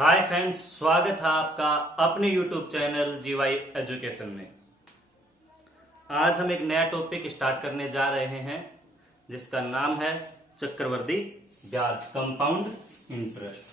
Hi friends, स्वागत है आपका अपने YouTube चैनल जीवाई एजुकेशन में। आज हम एक नया टॉपिक स्टार्ट करने जा रहे हैं जिसका नाम है चक्रवृद्धि ब्याज, कंपाउंड इंटरेस्ट।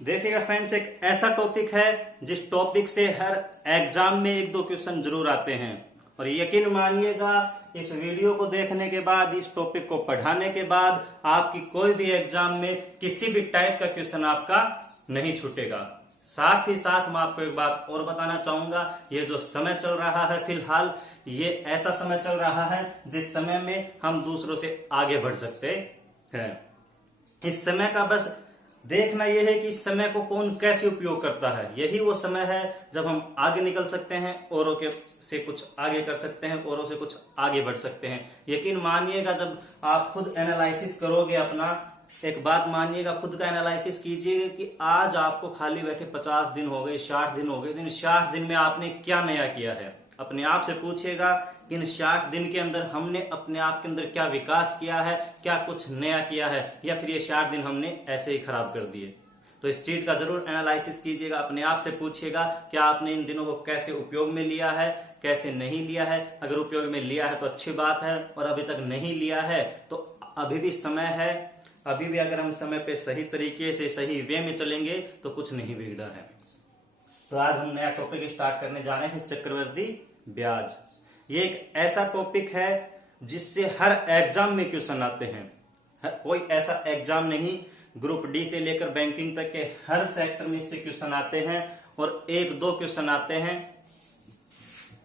देखिएगा फ्रेंड्स, एक ऐसा टॉपिक है जिस टॉपिक से हर एग्जाम में एक दो क्वेश्चन जरूर आते हैं। और यकीन मानिएगा, इस वीडियो को देखने के बाद, इस टॉपिक को पढ़ाने के बाद आपकी कोई भी एग्जाम में किसी भी टाइप का क्वेश्चन आपका नहीं छूटेगा। साथ ही साथ मैं आपको एक बात और बताना चाहूंगा, ये जो समय चल रहा है फिलहाल, ये ऐसा समय चल रहा है जिस समय में हम दूसरों से आगे बढ़ सकते हैं। इस समय का बस देखना यह है कि इस समय को कौन कैसे उपयोग करता है। यही वो समय है जब हम आगे निकल सकते हैं, औरों के से कुछ आगे कर सकते हैं, औरों से कुछ आगे बढ़ सकते हैं। यकीन मानिएगा, जब आप खुद एनालिसिस करोगे अपना, एक बात मानिएगा, खुद का एनालिसिस कीजिएगा कि आज आपको खाली बैठे 50 दिन हो गए, 60 दिन हो गए, इन 60 दिन में आपने क्या नया किया है। अपने आप से पूछिएगा कि इन 60 दिन के अंदर हमने अपने आप के अंदर क्या विकास किया है, क्या कुछ नया किया है, या फिर ये 60 दिन हमने ऐसे ही खराब कर दिए। तो इस चीज का जरूर एनालिसिस कीजिएगा, अपने आप से पूछिएगा क्या आपने इन दिनों को कैसे उपयोग में लिया है, कैसे नहीं लिया है। अगर उपयोग में लिया है तो अच्छी बात है, और अभी तक नहीं लिया है तो अभी भी समय है। अभी भी अगर हम समय पे सही तरीके से, सही वे में चलेंगे तो कुछ नहीं बिगड़ा है। तो आज हम नया टॉपिक स्टार्ट करने जा रहे हैं, चक्रवृद्धि ब्याज। ये एक ऐसा टॉपिक है जिससे हर एग्जाम में क्वेश्चन आते हैं। कोई ऐसा एग्जाम नहीं, ग्रुप डी से लेकर बैंकिंग तक के हर सेक्टर में इससे क्वेश्चन आते हैं, और एक दो क्वेश्चन आते हैं।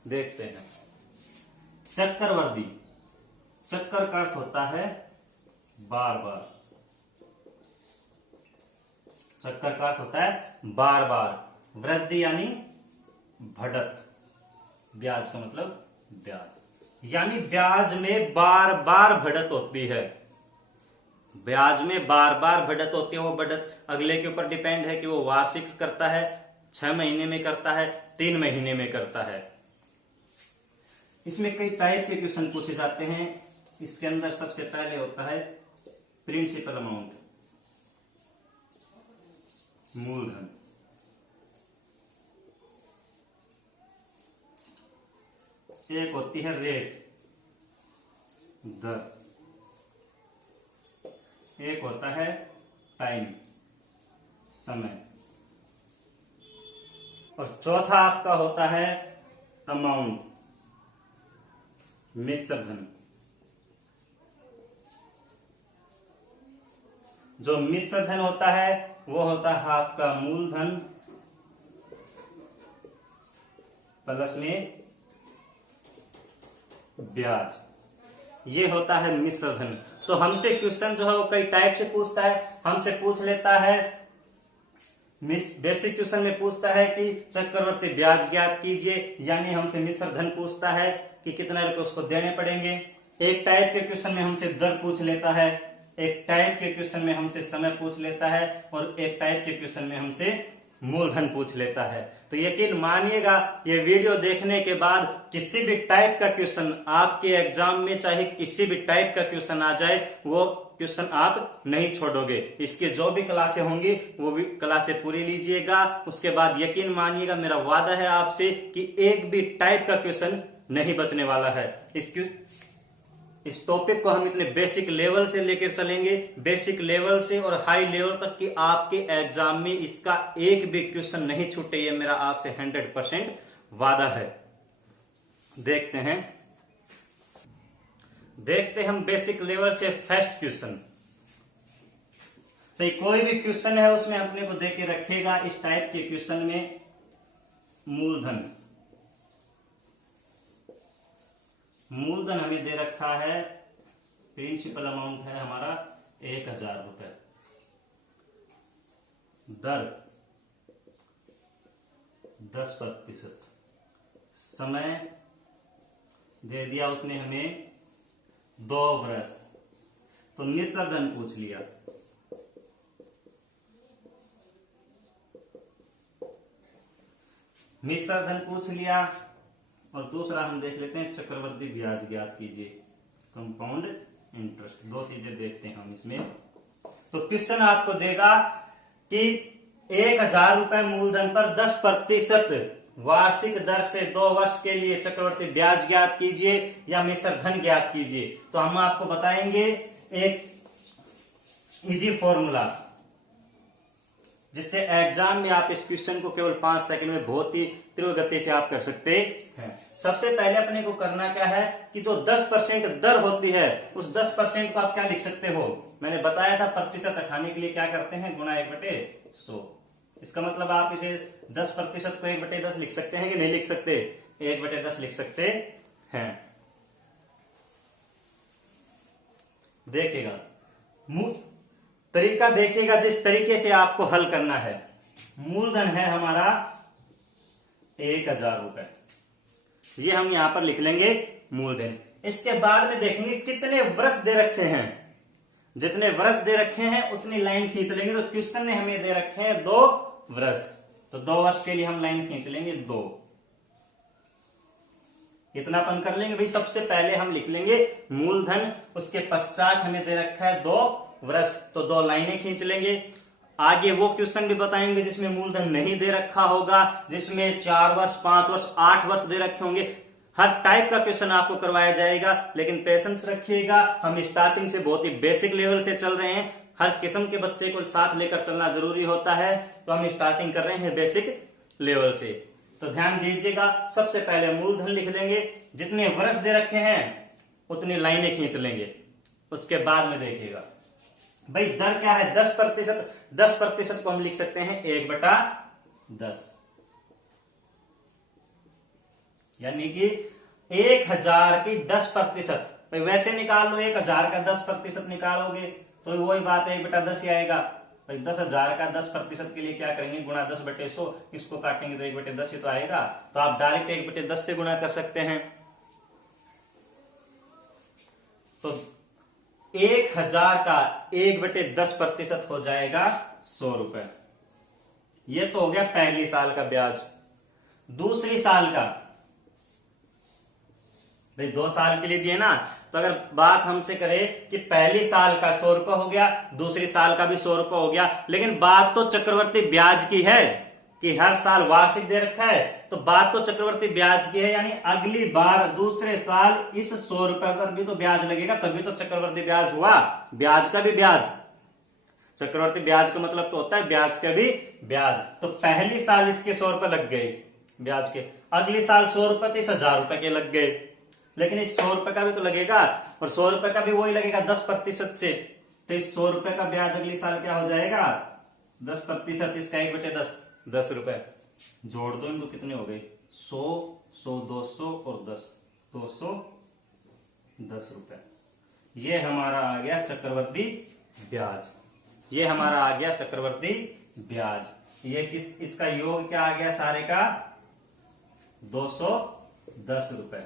देखते हैं। चक्रवृद्धि, चक्कर का अर्थ होता है बार बार, चक्कर का अर्थ होता है बार बार, वृद्धि यानी बढ़त, ब्याज का मतलब ब्याज, यानी ब्याज में बार बार बढ़त होती है। ब्याज में बार बार बढ़त होती है। वो बढ़त अगले के ऊपर डिपेंड है कि वो वार्षिक करता है, 6 महीने में करता है, 3 महीने में करता है। इसमें कई टाइप के क्वेश्चन पूछे जाते हैं। इसके अंदर सबसे पहले होता है प्रिंसिपल अमाउंट, मूलधन। एक होती है रेट, दर। एक होता है टाइम, समय। और चौथा आपका होता है अमाउंट, मिश्र धन। जो मिश्र धन होता है वो होता है आपका मूलधन प्लस में ब्याज। ये होता है मिश्र धन। तो हमसे क्वेश्चन जो है वो कई टाइप से पूछता है। हमसे पूछ लेता है, बेसिक क्वेश्चन में पूछता है कि चक्रवृद्धि ब्याज ज्ञात कीजिए, यानी हमसे मिश्र धन पूछता है कि कितना रुपए उसको देने पड़ेंगे। एक टाइप के क्वेश्चन में हमसे दर पूछ लेता है, एक टाइप के क्वेश्चन में हमसे समय पूछ लेता है, और एक टाइप के क्वेश्चन में हमसे मूलधन पूछ लेता है। तो यकीन मानिएगा, ये वीडियो देखने के बाद किसी भी टाइप का क्वेश्चन आपके एग्जाम में, चाहे किसी भी टाइप का क्वेश्चन आ जाए, वो क्वेश्चन आप नहीं छोड़ोगे। इसकी जो भी क्लासें होंगी वो भी क्लासें पूरी लीजिएगा। उसके बाद यकीन मानिएगा, मेरा वादा है आपसे कि एक भी टाइप का क्वेश्चन नहीं बचने वाला है। इस टॉपिक को हम इतने बेसिक लेवल से लेकर चलेंगे, बेसिक लेवल से और हाई लेवल तक कि आपके एग्जाम में इसका एक भी क्वेश्चन नहीं छूटे। ये मेरा आपसे 100% वादा है। देखते हैं हम बेसिक लेवल से फर्स्ट क्वेश्चन। तो कोई भी क्वेश्चन है उसमें अपने को देके रखेगा। इस टाइप के क्वेश्चन में मूलधन हमें दे रखा है, प्रिंसिपल अमाउंट है हमारा 1000 रुपए, दर 10%, समय दे दिया उसने हमें 2 वर्ष, तो मिश्र धन पूछ लिया। मिश्र धन पूछ लिया और दूसरा हम देख लेते हैं चक्रवर्ती ब्याज ज्ञात कीजिए, कंपाउंड इंटरेस्ट। दो चीजें देखते हैं हम इसमें। तो क्वेश्चन आपको देगा कि 1000 रुपए मूलधन पर 10% वार्षिक दर से 2 वर्ष के लिए चक्रवर्ती ब्याज ज्ञात कीजिए या मिश्र धन ज्ञात कीजिए। तो हम आपको बताएंगे एक इजी फॉर्मूला, जिससे एग्जाम में आप इस क्वेश्चन को केवल 5 सेकंड में बहुत ही तीव्र गति से आप कर सकते हैं। सबसे पहले अपने को करना क्या है कि जो 10% दर होती है उस 10% को आप क्या लिख सकते हो, मैंने बताया था प्रतिशत हटाने के लिए क्या करते हैं, गुणा 1/100। इसका मतलब आप इसे 10% को 1/10 लिख सकते हैं कि नहीं लिख सकते, 1/10 लिख सकते हैं। देखिएगा तरीका, देखिएगा जिस तरीके से आपको हल करना है। मूलधन है हमारा 1000 रुपए, ये हम यहां पर लिख लेंगे मूलधन। इसके बाद में देखेंगे कितने वर्ष दे रखे हैं, जितने वर्ष दे रखे हैं उतनी लाइन खींच लेंगे। तो क्वेश्चन ने हमें दे रखे हैं 2 वर्ष, तो 2 वर्ष के लिए हम लाइन खींच लेंगे 2। इतनापन कर लेंगे भाई। सबसे पहले हम लिख लेंगे मूलधन, उसके पश्चात हमें दे रखा है 2 वर्ष, तो 2 लाइनें खींच लेंगे। आगे वो क्वेश्चन भी बताएंगे जिसमें मूलधन नहीं दे रखा होगा, जिसमें 4 वर्ष, 5 वर्ष, 8 वर्ष दे रखे होंगे। हर टाइप का क्वेश्चन आपको करवाया जाएगा, लेकिन पेशेंस रखिएगा। हम स्टार्टिंग से बहुत ही बेसिक लेवल से चल रहे हैं, हर किस्म के बच्चे को साथ लेकर चलना जरूरी होता है, तो हम स्टार्टिंग कर रहे हैं बेसिक लेवल से। तो ध्यान दीजिएगा, सबसे पहले मूलधन लिख लेंगे, जितने वर्ष दे रखे हैं उतनी लाइनें खींच लेंगे। उसके बाद में देखिएगा भाई दर क्या है, 10%। 10% को हम लिख सकते हैं 1/10, यानी कि 1000 की 10%। भाई वैसे निकाल लो, 1000 का 10% निकालोगे तो वही बात है 1/10 ही आएगा। भाई 10,000 का 10% के लिए क्या करेंगे, गुणा 10/100, इसको काटेंगे तो 1/10 ही तो आएगा। तो आप डायरेक्ट 1/10 से गुणा कर सकते हैं। तो 1000 का 1/10% हो जाएगा 100 रुपए। ये तो हो गया पहली साल का ब्याज। दूसरी साल का भाई 2 साल के लिए दिए ना, तो अगर बात हमसे करे कि पहली साल का 100 रुपए हो गया, दूसरी साल का भी 100 रुपए हो गया, लेकिन बात तो चक्रवर्ती ब्याज की है कि हर साल वार्षिक दे रखा है, तो बात तो चक्रवर्ती ब्याज की है। यानी अगली बार दूसरे साल इस 100 रुपए पर भी तो ब्याज लगेगा, तभी तो चक्रवर्ती ब्याज हुआ। ब्याज का भी ब्याज, चक्रवर्ती ब्याज का मतलब तो होता है ब्याज का भी ब्याज। तो पहली साल इसके 100 रुपए लग गए ब्याज के, अगली साल 100 रुपए तो इस 1000 रुपए के लग गए, लेकिन इस 100 रुपए का भी तो लगेगा, और 100 रुपए का भी वही लगेगा 10% से। तो इस 100 रुपए का ब्याज अगली साल क्या हो जाएगा, 10%, इसका 1/10, 10 रुपए। जोड़ दो इनको, कितने हो गए, 100, 100, 200 और 10, 210 रुपए। ये हमारा आ गया चक्रवर्ती ब्याज, ये हमारा आ गया चक्रवर्ती ब्याज। ये किस, इसका योग क्या आ गया सारे का, 210 रुपए।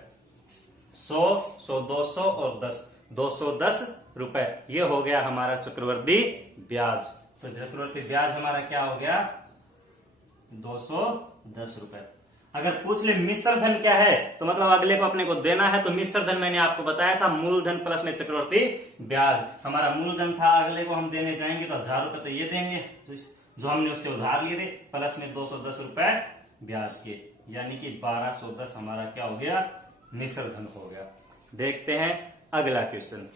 100, 100, 200 और 10, 210 रुपए। ये हो गया हमारा चक्रवर्ती ब्याज। तो चक्रवर्ती ब्याज हमारा क्या हो गया, 210 रुपए। अगर पूछ ले मिश्र धन क्या है, तो मतलब अगले को अपने को देना है। तो मिश्र धन मैंने आपको बताया था, मूलधन प्लस में चक्रवर्ती ब्याज। हमारा मूलधन था, अगले को हम देने जाएंगे तो 1000 रुपए तो ये देंगे जो हमने उससे उधार लिए थे, प्लस में 210 रुपए ब्याज के, यानी कि 1210 हमारा क्या हो गया, मिश्र धन हो गया। देखते हैं अगला क्वेश्चन।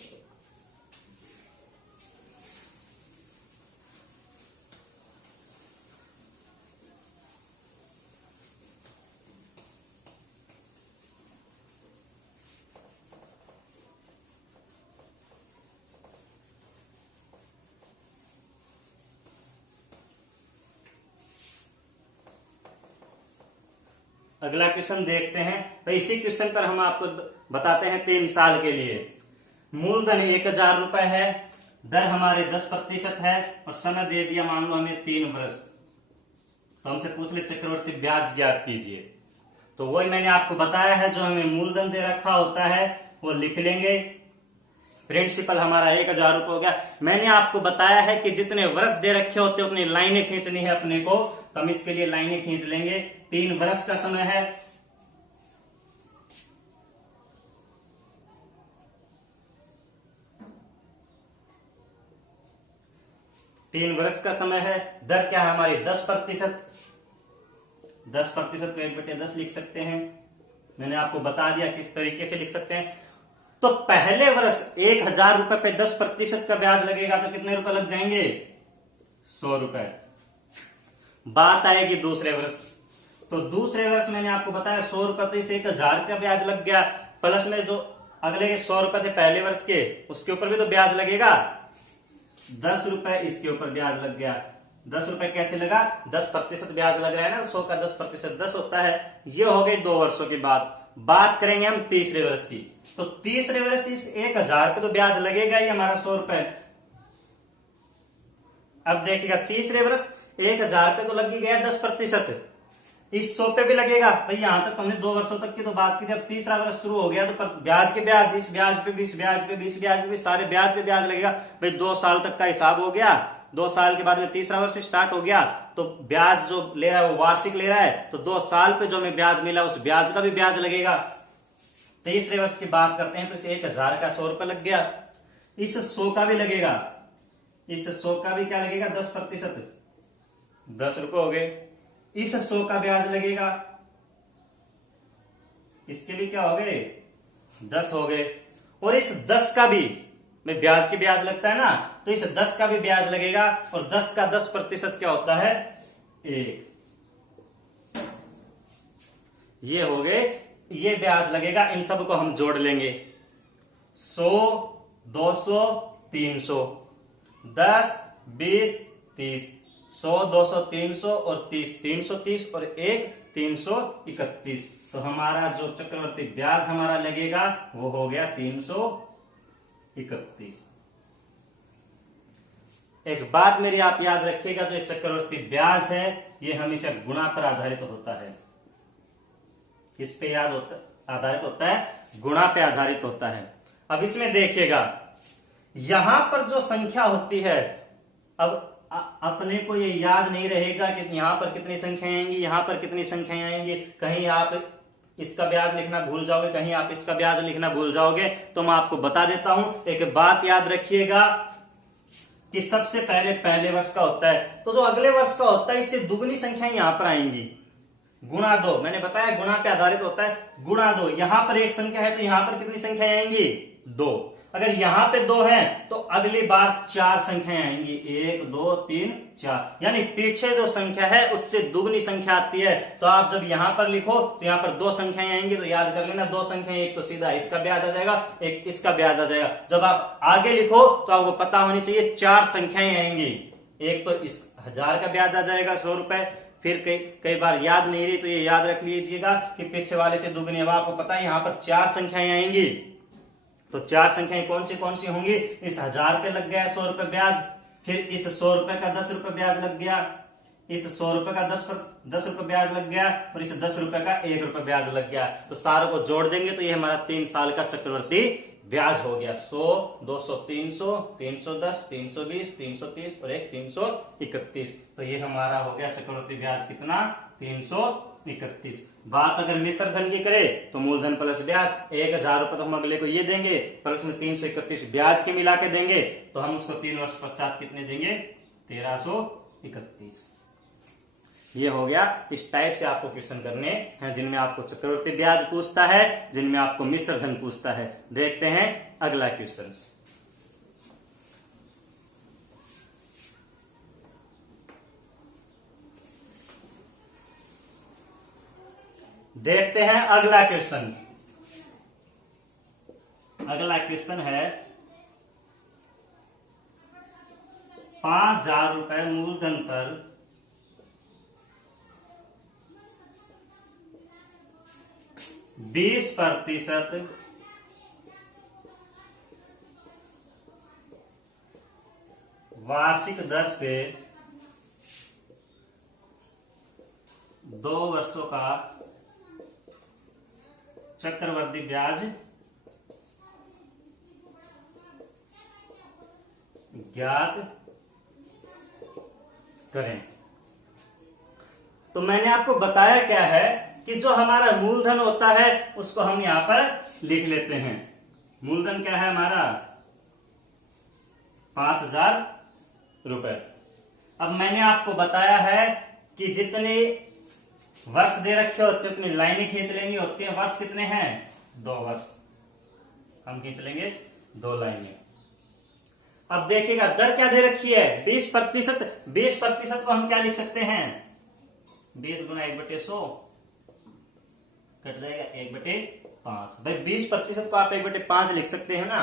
अगला क्वेश्चन देखते हैं। तो इसी क्वेश्चन पर हम आपको बताते हैं 3 साल के लिए। मूलधन 1000 रुपए है, दर हमारे 10% है, और समय दे दिया मान लो हमें 3 वर्ष। तो हमसे पूछ ले चक्रवर्ती ब्याज ज्ञात कीजिए। तो वही मैंने आपको बताया है, जो हमें मूलधन दे रखा होता है वो लिख लेंगे। प्रिंसिपल हमारा 1000 रुपये हो गया। मैंने आपको बताया है कि जितने वर्ष दे रखे होते उतनी लाइनें खींचनी है अपने को, तो हम इसके लिए लाइनें खींच लेंगे। 3 वर्ष का समय है, 3 वर्ष का समय है। दर क्या है हमारी 10%। 10% को 1/10 लिख सकते हैं। मैंने आपको बता दिया किस तरीके से लिख सकते हैं। तो पहले वर्ष 1000 रुपए पे 10% का ब्याज लगेगा, तो कितने रुपए लग जाएंगे? 100 रुपए। बात आएगी दूसरे वर्ष। तो दूसरे वर्ष मैंने आपको बताया 100 रुपए, तो इसे 1000 का ब्याज लग गया, प्लस में जो अगले के 100 रुपए थे पहले वर्ष के, उसके ऊपर भी तो ब्याज लगेगा। 10 रुपए इसके ऊपर ब्याज लग गया। 10 रुपए कैसे लगा? 10% ब्याज लग रहा है ना, 100 का 10% 10 होता है। ये हो गई 2 वर्षों की बात करेंगे हम तीसरे वर्ष की। तो तीसरे वर्ष इस 1000 पे तो ब्याज लगेगा ही हमारा 100 रुपए। अब देखिएगा तीसरे वर्ष 1000 पे तो लग ही गया 10%, इस 100 पे भी लगेगा भाई। यहां तक हमने 2 वर्षों तक की तो बात की थी। अब तीसरा वर्ष शुरू हो गया तो ब्याज के ब्याज, इस ब्याज पे भी, इस ब्याज पे भी, इस ब्याज पे भी, सारे ब्याज पे ब्याज लगेगा भाई। 2 साल तक का हिसाब हो गया। 2 साल के बाद में तीसरा वर्ष स्टार्ट हो गया, तो ब्याज जो ले रहा है वो वार्षिक ले रहा है, तो 2 साल पे जो हमें ब्याज मिला उस ब्याज का भी ब्याज लगेगा। तीसरे वर्ष की बात करते हैं तो इसे 1000 का 100 रुपए लग गया। इस 100 का भी लगेगा, इस 100 का भी क्या लगेगा? 10%, 10 रुपए हो गए। इस 100 का ब्याज लगेगा, इसके भी क्या हो गए? 10 हो गए। और इस 10 का भी में ब्याज के ब्याज लगता है ना, तो इस 10 का भी ब्याज लगेगा। और 10 का 10% क्या होता है? 1। ये हो गए, ये ब्याज लगेगा। इन सब को हम जोड़ लेंगे। 100, 200, 300, 10, 20, 30, 100, 200, 300 और 30, 330 और 1, 331। तो हमारा जो चक्रवर्ती ब्याज हमारा लगेगा वो हो गया 331। एक बात मेरी आप याद रखिएगा, जो चक्रवर्ती ब्याज है ये हमेशा गुणा पर आधारित होता है। किस पे आधारित होता है? गुणा पे आधारित होता है। अब इसमें देखिएगा, यहां पर जो संख्या होती है, अब अपने को ये याद नहीं रहेगा कि यहां पर कितनी संख्याएं आएंगी, यहां पर कितनी संख्याएं आएंगी। कहीं आप इसका ब्याज लिखना भूल जाओगे, कहीं आप इसका ब्याज लिखना भूल जाओगे। तो मैं आपको बता देता हूं, एक बात याद रखिएगा कि सबसे पहले वर्ष का होता है, तो जो अगले वर्ष का होता है इससे दुगनी संख्याएं यहां पर आएंगी। गुणा 2, मैंने बताया गुणा पे आधारित होता है। गुणा 2, यहां पर एक संख्या है तो यहां पर कितनी संख्याएं आएंगी? 2। अगर यहां पे 2 है तो अगली बार 4 संख्याएं आएंगी, 1, 2, 3, 4। यानी पीछे जो संख्या है उससे दुगनी संख्या आती है। तो आप जब यहां पर लिखो तो यहां पर 2 संख्याएं आएंगी, तो याद कर लेना 2 संख्याएं, एक तो सीधा इसका ब्याज आ जाएगा, एक इसका ब्याज आ जाएगा। जब आप आगे लिखो तो आपको पता होनी चाहिए 4 संख्याएं आएंगी। एक तो इस 1000 का ब्याज आ जाएगा 100 रुपए, फिर कई बार याद नहीं रही तो ये याद रख लीजिएगा कि पीछे वाले से दुगनी। अब आपको पता है यहां पर 4 संख्याएं आएंगी, तो 4 संख्याएं कौन सी होंगी? इस 1000 पे लग गया 100 रुपए ब्याज, फिर इस 100 रुपए का 10 रुपए ब्याज लग गया, इस 100 रुपए का 10 रुपए ब्याज लग गया, और इस 10 रुपए का 1 रुपए ब्याज लग गया। तो सारों को जोड़ देंगे तो ये हमारा 3 साल का चक्रवर्ती ब्याज हो गया। 100, 200, 300, 310, 320, 330 और 1, 331। तो ये हमारा हो गया चक्रवर्ती ब्याज कितना? 331। बात अगर मिश्र धन की करें तो मूलधन प्लस ब्याज 1000 रुपए तो हम अगले को ये देंगे, प्लस में 331 ब्याज के मिला के देंगे, तो हम उसको 3 वर्ष पश्चात कितने देंगे? 1331। ये हो गया। इस टाइप से आपको क्वेश्चन करने हैं, जिनमें आपको चक्रवर्ती ब्याज पूछता है, जिनमें आपको मिश्र धन पूछता है। देखते हैं अगला क्वेश्चन। देखते हैं अगला क्वेश्चन। अगला क्वेश्चन है 5000 रुपए मूलधन पर 20% वार्षिक दर से 2 वर्षों का चक्रवर्ती ब्याज ज्ञात करें। तो मैंने आपको बताया क्या है कि जो हमारा मूलधन होता है उसको हम यहां पर लिख लेते हैं। मूलधन क्या है हमारा 5,000 रुपए। अब मैंने आपको बताया है कि जितने वर्ष दे रखे होते हैं उतनी लाइनें खींच लेनी होती है। वर्ष कितने हैं 2 वर्ष, हम खींच लेंगे 2 लाइनें। अब देखिएगा दर क्या दे रखी है 20%। 20% को हम क्या लिख सकते हैं 20 गुना 1/100 कट जाएगा 1/5। भाई 20% को आप 1/5 लिख सकते हैं ना,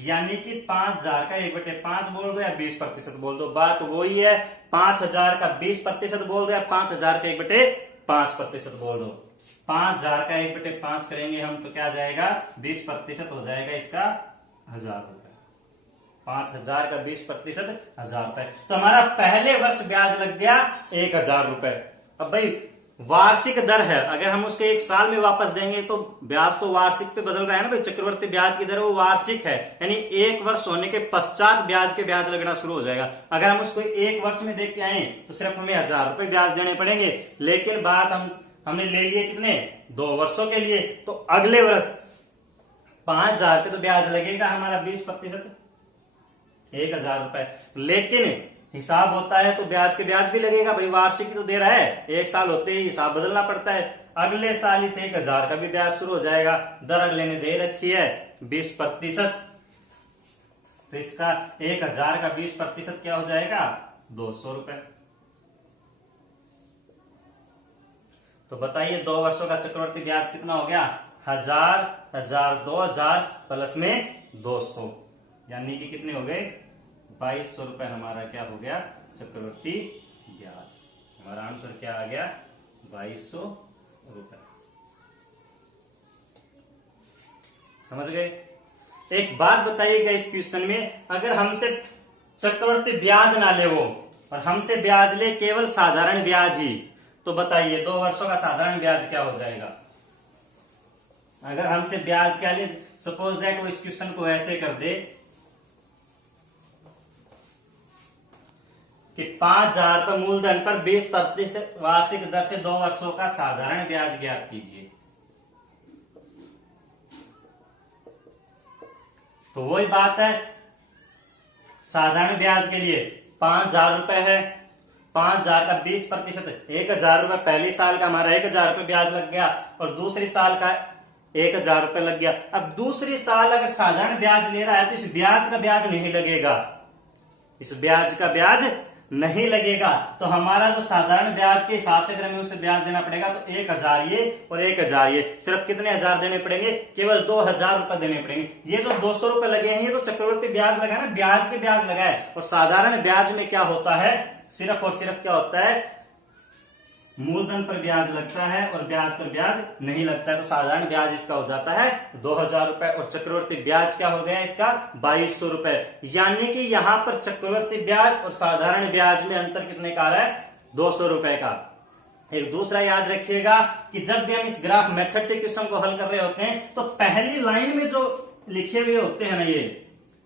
यानी कि 5,000 का 1/5 बोल दो या 20% बोल दो, बात वही है। 5,000 का 20% बोल दो या 5,000 का 1/5% बोल दो। 5,000 का 1/5 करेंगे हम तो क्या आ जाएगा 20% हो जाएगा इसका 1,000 रुपए। 5,000 का 20% 1,000 रुपए। तो हमारा पहले वर्ष ब्याज लग गया 1,000 रुपए। अब भाई वार्षिक दर है, अगर हम उसके 1 साल में वापस देंगे तो ब्याज तो वार्षिक पे बदल रहा है ना भाई। चक्रवर्ती ब्याज की दर वो वार्षिक है, यानी 1 वर्ष होने के पश्चात ब्याज के ब्याज लगना शुरू हो जाएगा। अगर हम उसको 1 वर्ष में देख के आए तो सिर्फ हमें 1,000 रुपए ब्याज देने पड़ेंगे। लेकिन बात हमने ले लिए कितने 2 वर्षों के लिए, तो अगले वर्ष 5,000 पे तो ब्याज लगेगा हमारा 20%, 1,000 रुपए। लेकिन हिसाब होता है तो ब्याज के ब्याज भी लगेगा भाई, वार्षिक तो दे रहा है, 1 साल होते ही हिसाब बदलना पड़ता है। अगले साल इस 1,000 का भी ब्याज शुरू हो जाएगा। दर अगले ने दे रखी है 20%, तो इसका 1,000 का 20% क्या हो जाएगा 200 रुपए। तो बताइए 2 वर्षों का चक्रवर्ती ब्याज कितना हो गया 1,000, 1,000, 2,000 प्लस में 200, यानी कि कितने हो गए 2,200 रुपए हमारा क्या हो गया चक्रवर्ती ब्याज। हमारा आंसर क्या आ गया 2,200 रुपए। समझ गए। एक बात बताइएगा इस क्वेश्चन में, अगर हमसे चक्रवर्ती ब्याज ना ले वो और हमसे ब्याज ले केवल साधारण ब्याज ही, तो बताइए 2 वर्षों का साधारण ब्याज क्या हो जाएगा। अगर हमसे ब्याज क्या ले, सपोज दैट वो इस क्वेश्चन को ऐसे कर दे कि 5,000 रुपए मूलधन पर 20% वार्षिक दर से 2 वर्षों का साधारण ब्याज ज्ञात कीजिए, तो वही बात है। साधारण ब्याज के लिए 5,000 रुपए है, 5,000 का 20% 1,000 रुपए। पहले साल का हमारा 1,000 रुपए ब्याज लग गया और दूसरी साल का 1,000 रुपए लग गया। अब दूसरी साल अगर साधारण ब्याज ले रहा है तो इस ब्याज का ब्याज नहीं लगेगा, इस ब्याज का ब्याज नहीं लगेगा। तो हमारा जो साधारण ब्याज के हिसाब से अगर हमें उसे ब्याज देना पड़ेगा तो 1,000 ये और 1,000 ये, सिर्फ कितने हजार देने पड़ेंगे केवल 2,000 रुपए देने पड़ेंगे। ये जो 200 रुपए लगे हैं ये तो चक्रवर्ती ब्याज लगा है ना, ब्याज के ब्याज लगा है। और साधारण ब्याज में क्या होता है सिर्फ और सिर्फ क्या होता है मूलधन पर ब्याज लगता है और ब्याज पर ब्याज नहीं लगता है। तो साधारण ब्याज इसका हो जाता है 2,000 रुपए और चक्रवर्ती ब्याज क्या हो गया इसका 2,200 रुपए। यानी कि यहां पर चक्रवर्ती ब्याज और साधारण ब्याज में अंतर कितने का आ रहा है 200 रुपए का। एक दूसरा याद रखिएगा कि जब भी हम इस ग्राफ मेथड से क्वेश्चन को हल कर रहे होते हैं तो पहली लाइन में जो लिखे हुए होते हैं ना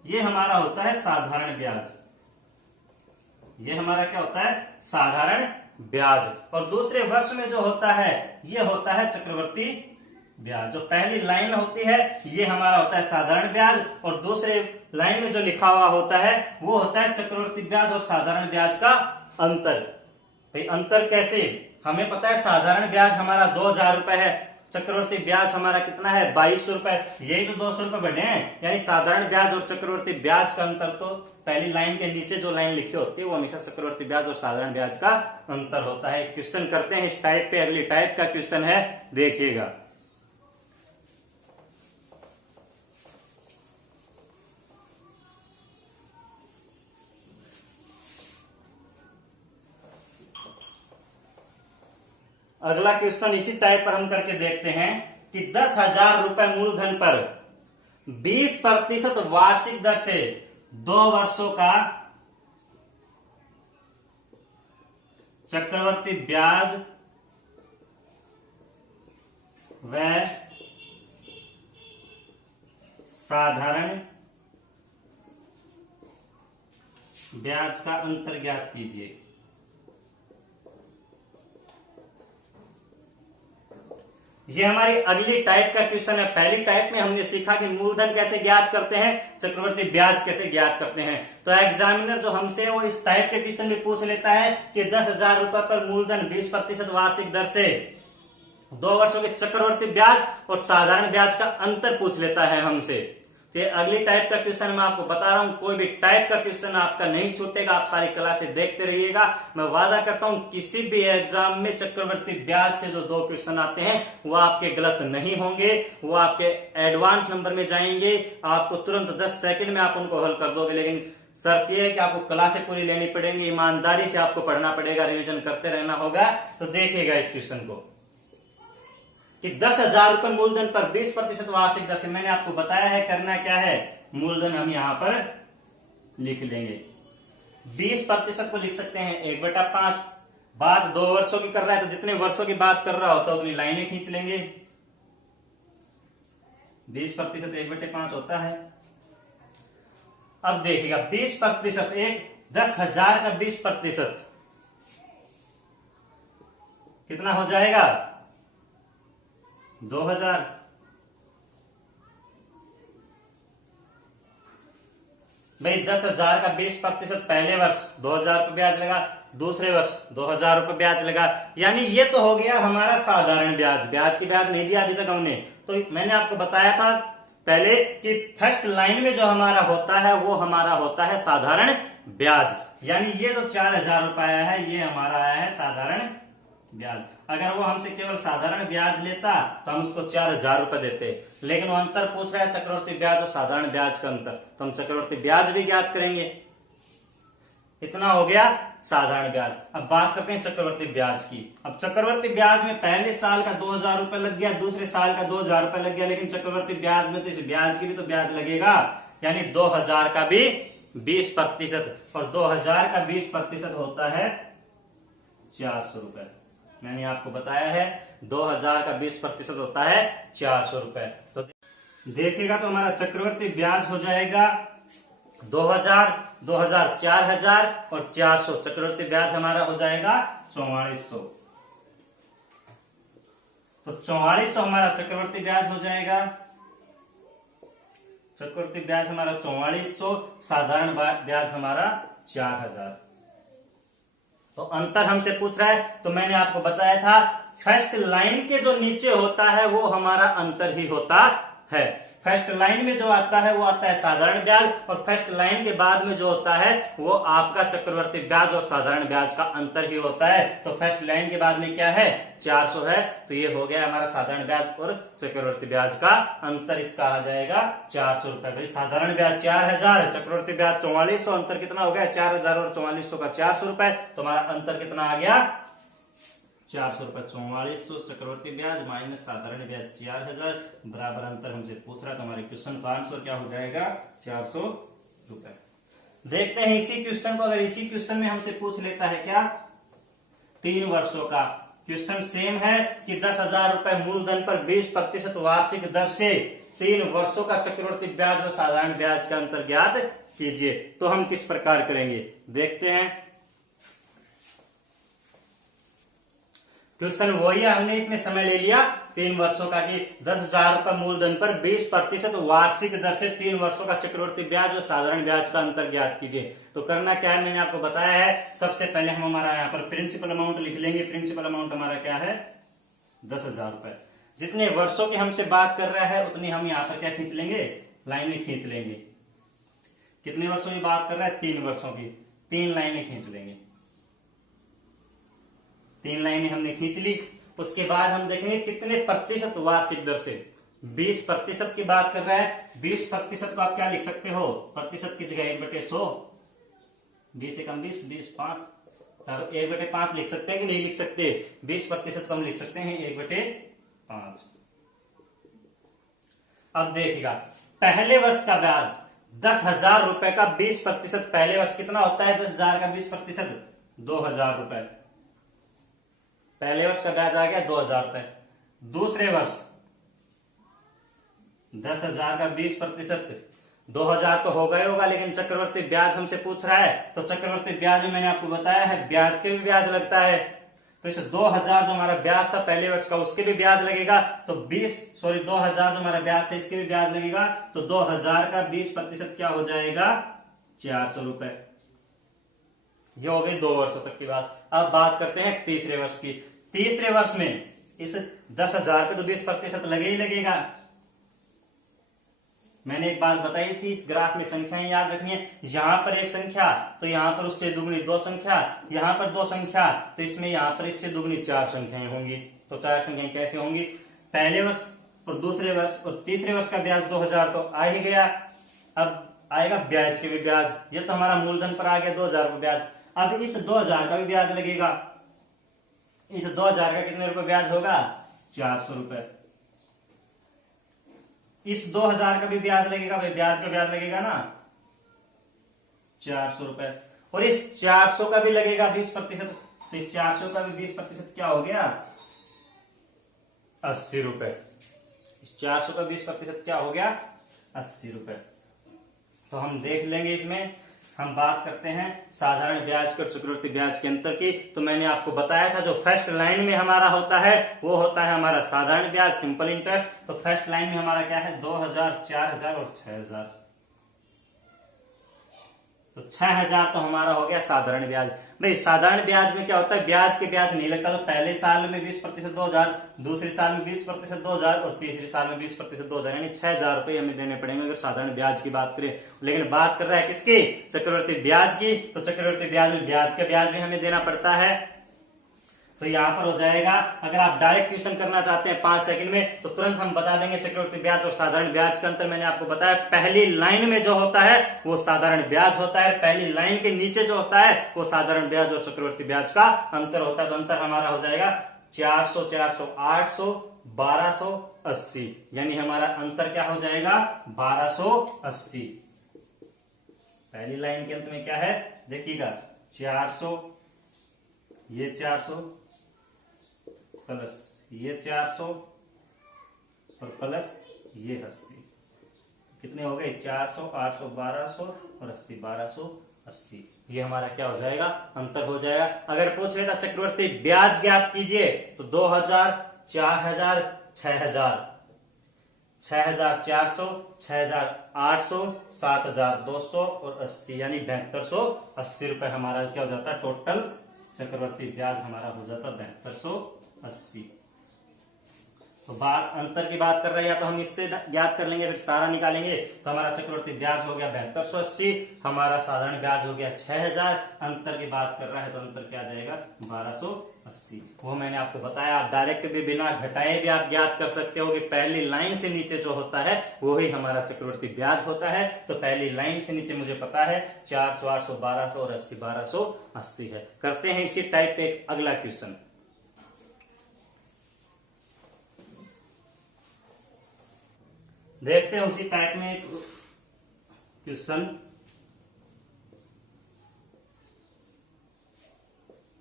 ये हमारा होता है साधारण ब्याज, ये हमारा क्या होता है साधारण ब्याज। और दूसरे वर्ष में जो होता है ये होता है चक्रवर्ती ब्याज। जो पहली लाइन होती है ये हमारा होता है साधारण ब्याज और दूसरे लाइन में जो लिखा हुआ होता है वो होता है चक्रवर्ती ब्याज और साधारण ब्याज का अंतर। भाई अंतर कैसे, हमें पता है साधारण ब्याज हमारा 2,000 रुपए है, चक्रवर्ती ब्याज हमारा कितना है 2,200 रुपए, यही तो 200 रुपए बढ़े हैं। यानी साधारण ब्याज और चक्रवर्ती ब्याज का अंतर तो पहली लाइन के नीचे जो लाइन लिखी होती है वो हमेशा चक्रवर्ती ब्याज और साधारण ब्याज का अंतर होता है। क्वेश्चन करते हैं इस टाइप पे, अगली टाइप का क्वेश्चन है देखिएगा। अगला क्वेश्चन इसी टाइप पर हम करके देखते हैं कि 10,000 रुपए मूलधन पर 20% वार्षिक दर से 2 वर्षों का चक्रवर्ती ब्याज व साधारण ब्याज का अंतर ज्ञात कीजिए। ये हमारी अगली टाइप का क्वेश्चन है। पहली टाइप में हमने सीखा कि मूलधन कैसे ज्ञात करते हैं, चक्रवर्ती ब्याज कैसे ज्ञात करते हैं। तो एग्जामिनर जो हमसे वो इस टाइप के क्वेश्चन में पूछ लेता है कि 10,000 रुपए पर मूलधन 20% वार्षिक दर से 2 वर्षों के चक्रवर्ती ब्याज और साधारण ब्याज का अंतर पूछ लेता है हमसे। तो ये अगली टाइप का क्वेश्चन मैं आपको बता रहा हूं, कोई भी टाइप का क्वेश्चन आपका नहीं छूटेगा। आप सारी क्लासें देखते रहिएगा। मैं वादा करता हूं किसी भी एग्जाम में चक्रवर्ती ब्याज से जो 2 क्वेश्चन आते हैं वो आपके गलत नहीं होंगे, वो आपके एडवांस नंबर में जाएंगे। आपको तुरंत 10 सेकंड में आप उनको हल कर दोगे, लेकिन शर्त यह है कि आपको क्लासें पूरी लेनी पड़ेंगी, ईमानदारी से आपको पढ़ना पड़ेगा, रिविजन करते रहना होगा। तो देखिएगा इस क्वेश्चन को कि 10,000 रुपए मूलधन पर 20% वार्षिक दर से, मैंने आपको बताया है करना क्या है, मूलधन हम यहां पर लिख लेंगे। 20% को लिख सकते हैं 1/5। बात 2 वर्षों की कर रहा है तो जितने वर्षों की बात कर रहा होता है उतनी लाइनें खींच लेंगे। 20% 1/5 होता है। अब देखिएगा 20%, 10,000 का 20% कितना हो जाएगा, 2,000। भाई 10,000 का 20% पहले वर्ष 2,000 रुपये ब्याज लगा, दूसरे वर्ष 2,000 रुपये ब्याज लगा, यानी ये तो हो गया हमारा साधारण ब्याज। ब्याज की ब्याज नहीं दिया अभी तक हमने। तो मैंने आपको बताया था पहले कि फर्स्ट लाइन में जो हमारा होता है वो हमारा होता है साधारण ब्याज, यानी ये जो 4,000 रुपये आया है ये हमारा आया है साधारण ब्याज। अगर वो हमसे केवल साधारण ब्याज लेता तो हम उसको 4,000 रुपए देते, लेकिन वो अंतर पूछ रहा है चक्रवर्ती ब्याज और साधारण ब्याज का अंतर, तो हम चक्रवर्ती ब्याज भी ज्ञात करेंगे। इतना हो गया साधारण ब्याज। अब बात करते हैं चक्रवर्ती ब्याज की। अब चक्रवर्ती ब्याज में पहले साल का 2,000 रुपए लग गया, दूसरे साल का 2,000 रुपए लग गया, लेकिन चक्रवर्ती ब्याज में तो इस ब्याज की भी तो ब्याज लगेगा, यानी 2,000 का भी 20%, और 2,000 का 20% होता है 400 रुपए। मैंने आपको बताया है 2,000 का 20% होता है 400 रुपए। तो देखिएगा तो हमारा चक्रवर्ती ब्याज हो जाएगा 2,000, 2,000 4,000 और 400, चक्रवर्ती ब्याज हमारा हो जाएगा 4400। तो 4400 हमारा चक्रवर्ती ब्याज हो जाएगा। चक्रवर्ती ब्याज हमारा 4400, साधारण ब्याज हमारा 4,000। तो अंतर हमसे पूछ रहा है, तो मैंने आपको बताया था फर्स्ट लाइन के जो नीचे होता है वो हमारा अंतर ही होता है। फर्स्ट लाइन में जो आता है वो आता है साधारण ब्याज, और फर्स्ट लाइन के बाद में जो होता है वो आपका चक्रवर्ती ब्याज और साधारण ब्याज का अंतर ही होता है। तो फर्स्ट लाइन के बाद में क्या है, 400 है, तो ये हो गया हमारा साधारण ब्याज और चक्रवर्ती ब्याज का अंतर, इसका आ जाएगा 400 रुपए। भाई साधारण ब्याज 4,000, चक्रवर्ती ब्याज 4400, अंतर कितना हो गया 4,000 और 4400 का 400 रुपए, तो हमारा अंतर कितना आ गया 400 रुपए। 4400 चक्रवर्ती ब्याज माइनस साधारण ब्याज 4,000 बराबर अंतर हमसे पूछ रहा, तो हमारे क्वेश्चन का आंसर क्या हो जाएगा 400 रुपए। देखते हैं इसी क्वेश्चन को, अगर इसी क्वेश्चन में हमसे पूछ लेता है क्या 3 वर्षों का क्वेश्चन सेम है कि 10,000 रुपए मूलधन पर 20% वार्षिक दर से 3 वर्षों का चक्रवर्ती ब्याज और साधारण ब्याज का अंतर ज्ञात कीजिए, तो हम किस प्रकार करेंगे देखते हैं। क्वेश्चन वही है, हमने इसमें समय ले लिया 3 वर्षों का कि 10,000 रुपए मूलधन पर 20% वार्षिक दर से 3 वर्षों का चक्रवर्ती ब्याज और साधारण ब्याज का अंतर ज्ञात कीजिए। तो करना क्या है मैंने आपको बताया है, सबसे पहले हम हमारा यहाँ पर प्रिंसिपल अमाउंट लिख लेंगे। प्रिंसिपल अमाउंट हमारा क्या है 10,000 रुपए। जितने वर्षों की हमसे बात कर रहा है उतनी हम यहाँ पर क्या खींच लेंगे, लाइनें खींच लेंगे। कितने वर्षों की बात कर रहा है 3 वर्षों की, 3 लाइनें खींच लेंगे। 3 लाइनें हमने खींच ली। उसके बाद हम देखेंगे कितने प्रतिशत वार्षिक दर से, 20% की बात कर रहा है। 20% को आप क्या लिख सकते हो, प्रतिशत की जगह 1/100, 20 एकम 20, 20 5, 1/5 लिख सकते हैं कि नहीं लिख सकते। 20% को हम लिख सकते हैं 1/5। अब देखिएगा पहले वर्ष का ब्याज 10,000 रुपए का 20%, पहले वर्ष कितना होता है 10,000 का 20%, 2,000 रुपए। पहले वर्ष का ब्याज आ गया 2,000 रुपए। दूसरे वर्ष 10,000 का 20%, 2,000 तो हो गए होगा, लेकिन चक्रवर्ती ब्याज हमसे पूछ रहा है, तो चक्रवर्ती ब्याज में मैंने आपको बताया है ब्याज के भी ब्याज लगता है। तो इस 2,000 जो हमारा ब्याज था पहले वर्ष का, उसके भी ब्याज लगेगा। तो 2,000 जो हमारा ब्याज था इसके भी ब्याज लगेगा। तो 2,000 का 20% क्या हो जाएगा? 400 रुपए। ये हो गई 2 वर्षों तक की बात। अब बात करते हैं तीसरे वर्ष की। तीसरे वर्ष में इस 10,000 पे तो 20% लगे ही लगेगा। मैंने एक बात बताई थी, इस ग्राफ में संख्याएं याद रखनी है। यहां पर एक संख्या तो यहां पर उससे दुगनी 2 संख्या, यहां पर 2 संख्या तो इसमें यहां पर इससे दुगनी 4 संख्याएं होंगी। तो 4 संख्याएं कैसे होंगी? पहले वर्ष और दूसरे वर्ष और तीसरे वर्ष का ब्याज 2,000 तो आ ही गया। अब आएगा ब्याज के भी ब्याज। ये तो हमारा मूलधन पर आ गया 2,000 रुपये ब्याज। अब इस 2,000 का भी ब्याज लगेगा। इस 2,000 का कितने रुपए ब्याज होगा? 400 रुपए। इस 2,000 का भी ब्याज लगेगा भाई, ब्याज का ब्याज लगेगा ना 400 रुपए। और इस 400 का भी लगेगा 20%। तो इस 400 का भी 20% क्या हो गया? 80 रुपए। इस 400 का 20% क्या हो गया? 80 रुपए। तो हम देख लेंगे, इसमें हम बात करते हैं साधारण ब्याज और चक्रवृद्धि ब्याज के अंतर की। तो मैंने आपको बताया था जो फर्स्ट लाइन में हमारा होता है वो होता है हमारा साधारण ब्याज, सिंपल इंटरेस्ट। तो फर्स्ट लाइन में हमारा क्या है? 2,000, 4,000 और 6,000। तो 6,000 तो हमारा हो गया साधारण ब्याज। भाई साधारण ब्याज में क्या होता है? ब्याज के ब्याज नहीं लगता। तो पहले साल में 20% 2,000, दूसरे साल में 20% 2,000 और तीसरे साल में 20% 2,000, यानी 6,000 रुपए हमें देने पड़ेंगे अगर साधारण ब्याज की बात करें। लेकिन बात कर रहा है किसकी? चक्रवृद्धि ब्याज की। तो चक्रवृद्धि ब्याज में ब्याज का ब्याज भी हमें देना पड़ता है। तो यहां पर हो जाएगा, अगर आप डायरेक्ट क्वेश्चन करना चाहते हैं 5 सेकंड में तो तुरंत हम बता देंगे चक्रवृद्धि ब्याज और साधारण ब्याज का अंतर। मैंने आपको बताया पहली लाइन में जो होता है वो साधारण ब्याज होता है, पहली लाइन के नीचे जो होता है वो साधारण ब्याज और चक्रवृद्धि ब्याज का अंतर होता है। तो अंतर हमारा हो जाएगा 400, 400, 800, 1280, यानी हमारा अंतर क्या हो जाएगा? 1280। पहली लाइन के अंत में क्या है देखिएगा, 400, ये 400 प्लस ये 400 और प्लस ये 80। कितने हो गए? 400, 800, 1200 और 80, 1280। ये हमारा क्या हो जाएगा? अंतर हो जाएगा। अगर पूछ लेता चक्रवृद्धि ब्याज ज्ञात कीजिए तो 2,000, 4,000, 6,000, 6,400, 6,800, 7,200 और 80, यानी 7,280 रुपए हमारा क्या हो जाता है? टोटल चक्रवृद्धि ब्याज हमारा हो जाता है 7,280। तो बात अंतर की बात कर रहे हैं, या तो हम इससे ज्ञात कर लेंगे फिर सारा निकालेंगे। तो हमारा चक्रवृद्धि ब्याज हो गया 7,280, हमारा साधारण ब्याज हो गया 6,000। अंतर की बात कर रहा है तो अंतर क्या आ जाएगा? 1,280। वो मैंने आपको बताया, आप डायरेक्ट भी बिना घटाए भी आप ज्ञात कर सकते हो कि पहली लाइन से नीचे जो होता है वो ही हमारा चक्रवृद्धि ब्याज होता है। तो पहली लाइन से नीचे मुझे पता है 400, 800, 1200 और 80, 1280 है। करते हैं इसी टाइप पे एक अगला क्वेश्चन। देखते हैं उसी टाइप में एक क्वेश्चन।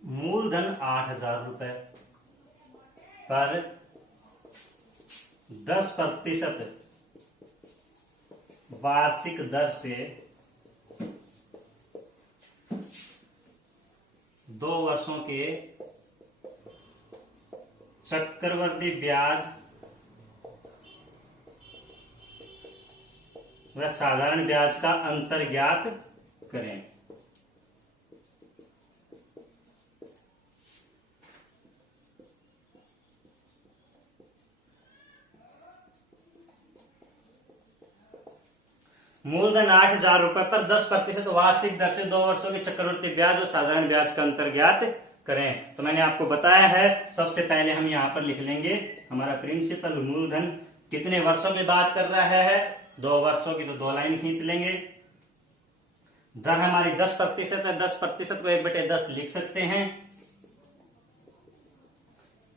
मूलधन 8,000 रुपए पर 10% वार्षिक दर से 2 वर्षों के चक्रवृद्धि ब्याज व साधारण ब्याज का अंतर ज्ञात करें। मूलधन 8,000 रुपए पर 10% वार्षिक दर से 2 वर्षों के चक्रवृद्धि ब्याज और साधारण ब्याज का अंतर ज्ञात करें। तो मैंने आपको बताया है, सबसे पहले हम यहां पर लिख लेंगे हमारा प्रिंसिपल मूलधन कितने वर्षों की बात कर रहा है? 2 वर्षों की। तो 2 लाइन खींच लेंगे। दर हमारी 10% है, 10% को 1/10 लिख सकते हैं।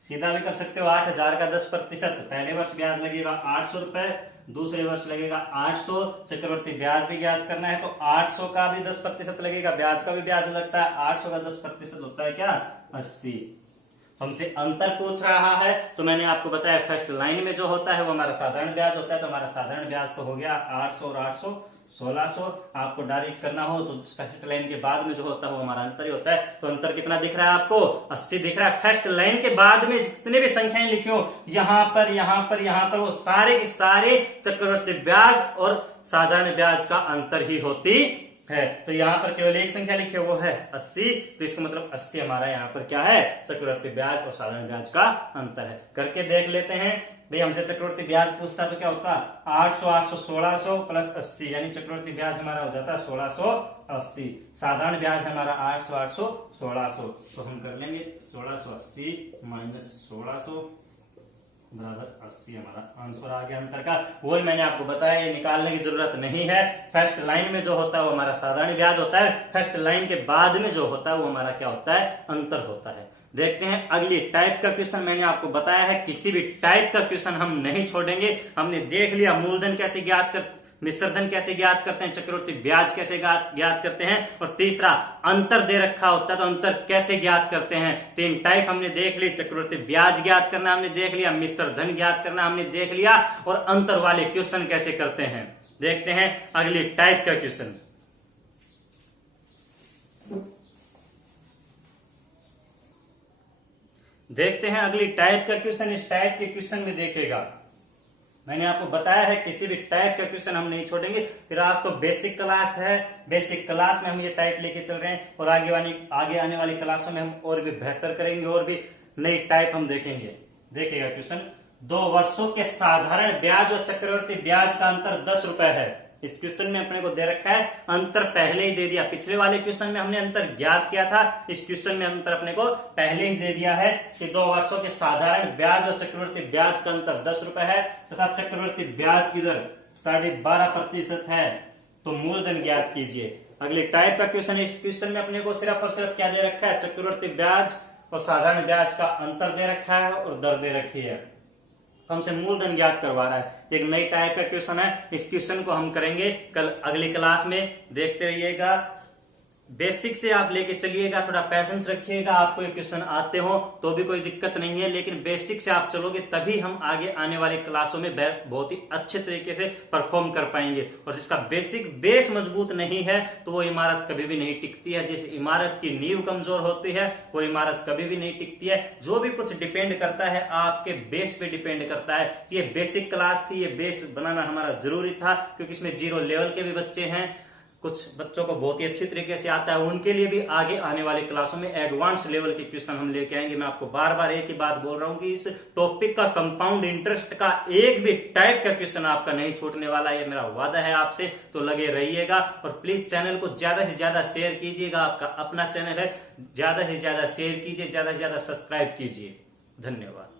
सीधा भी कर सकते हो। 8,000 का 10%, पहले वर्ष ब्याज लगेगा 800 रुपए, दूसरे वर्ष लगेगा 800। चक्रवृद्धि ब्याज भी ज्ञात करना है तो 800 का भी 10% लगेगा, ब्याज का भी ब्याज लगता है। 800 का 10% होता है क्या? 80। हमसे अंतर पूछ रहा है, तो मैंने आपको बताया फर्स्ट लाइन में जो होता है वो हमारा साधारण ब्याज होता है, तो हमारा साधारण ब्याज तो हो गया 800 और 800 1600। आपको डायरेक्ट करना हो तो फर्स्ट लाइन के बाद में जो होता है वो हमारा अंतर ही होता है। तो अंतर कितना दिख रहा है आपको? 80 दिख रहा है। फर्स्ट लाइन के बाद में जितने भी संख्याएं लिखी हो यहां पर यहां पर यहां पर, वो सारे के सारे चक्रवर्ती ब्याज और साधारण ब्याज का अंतर ही होती है। तो यहाँ पर केवल एक संख्या लिखी है वो है 80, तो इसका मतलब 80 हमारा यहाँ पर क्या है? चक्रवर्ती ब्याज और साधारण ब्याज का अंतर है। करके देख लेते हैं भाई। हमसे चक्रवर्ती ब्याज पूछता तो क्या होता? 800 800 1600 प्लस 80, यानी चक्रवर्ती ब्याज हमारा हो जाता है 1680। साधारण ब्याज हमारा 800 800 1600, तो हम कर लेंगे 1680 माइनस 1600 बराबर 80। हमारा आंसर आ गया अंतर का। वही मैंने आपको बताया, ये निकालने की जरूरत नहीं है। फर्स्ट लाइन में जो होता है वो हमारा साधारण ब्याज होता है, फर्स्ट लाइन के बाद में जो होता है वो हमारा क्या होता है? अंतर होता है। देखते हैं अगली टाइप का क्वेश्चन। मैंने आपको बताया है किसी भी टाइप का क्वेश्चन हम नहीं छोड़ेंगे। हमने देख लिया मूलधन कैसे ज्ञात कर, मिश्रधन कैसे ज्ञात करते हैं, चक्रवर्ती ब्याज कैसे ज्ञात करते हैं, और तीसरा अंतर दे रखा होता है तो अंतर कैसे ज्ञात करते हैं। तीन टाइप हमने देख ली, चक्रवर्ती ब्याज ज्ञात करना हमने देख लिया, मिश्रधन ज्ञात करना हमने देख लिया, और अंतर वाले क्वेश्चन कैसे करते हैं। देखते हैं अगली टाइप का क्वेश्चन। देखते हैं अगली टाइप का क्वेश्चन। इस टाइप के क्वेश्चन में देखिएगा, मैंने आपको बताया है किसी भी टाइप का क्वेश्चन हम नहीं छोड़ेंगे। फिर आज तो बेसिक क्लास है, बेसिक क्लास में हम ये टाइप लेके चल रहे हैं, और आगे आने वाली क्लासों में हम और भी बेहतर करेंगे, और भी नई टाइप हम देखेंगे। देखिएगा क्वेश्चन, 2 वर्षों के साधारण ब्याज और चक्रवर्ती ब्याज का अंतर 10 रुपए है। इस क्वेश्चन में अपने को दे रखा है अंतर पहले ही दे दिया। पिछले वाले क्वेश्चन में हमने अंतर ज्ञात किया था, इस क्वेश्चन में अंतर अपने को पहले ही दे दिया है कि 2 वर्षों के साधारण ब्याज और चक्रवर्ती ब्याज का अंतर 10 रुपए है, तथा चक्रवर्ती ब्याज की दर 12.5% है। तो मूलधन ज्ञात कीजिए। अगले टाइप का क्वेश्चन, इस क्वेश्चन में अपने को सिर्फ और सिर्फ क्या दे रखा है? चक्रवर्ती ब्याज और साधारण ब्याज का अंतर दे रखा है और दर दे रखी है। हमसे मूलधन ज्ञात करवा रहा है। एक नई टाइप का क्वेश्चन है, इस क्वेश्चन को हम करेंगे कल अगली क्लास में। देखते रहिएगा, बेसिक से आप लेके चलिएगा, थोड़ा पैशेंस रखिएगा। आपको ये क्वेश्चन आते हो तो भी कोई दिक्कत नहीं है, लेकिन बेसिक से आप चलोगे तभी हम आगे आने वाली क्लासों में बहुत ही अच्छे तरीके से परफॉर्म कर पाएंगे। और जिसका बेसिक बेस मजबूत नहीं है तो वो इमारत कभी भी नहीं टिकती है। जिस इमारत की नींव कमजोर होती है वो इमारत कभी भी नहीं टिकती है। जो भी कुछ डिपेंड करता है आपके बेस पे डिपेंड करता है। ये बेसिक क्लास थी, ये बेस बनाना हमारा जरूरी था, क्योंकि इसमें 0 लेवल के भी बच्चे हैं, कुछ बच्चों को बहुत ही अच्छी तरीके से आता है, उनके लिए भी आगे आने वाली क्लासों में एडवांस लेवल के क्वेश्चन हम लेके आएंगे। मैं आपको बार बार एक ही बात बोल रहा हूं कि इस टॉपिक का कंपाउंड इंटरेस्ट का एक भी टाइप का क्वेश्चन आपका नहीं छूटने वाला, ये मेरा वादा है आपसे। तो लगे रहिएगा, और प्लीज चैनल को ज्यादा से ज्यादा शेयर कीजिएगा। आपका अपना चैनल है, ज्यादा से ज्यादा शेयर कीजिए, ज्यादा से ज्यादा सब्सक्राइब कीजिए। धन्यवाद।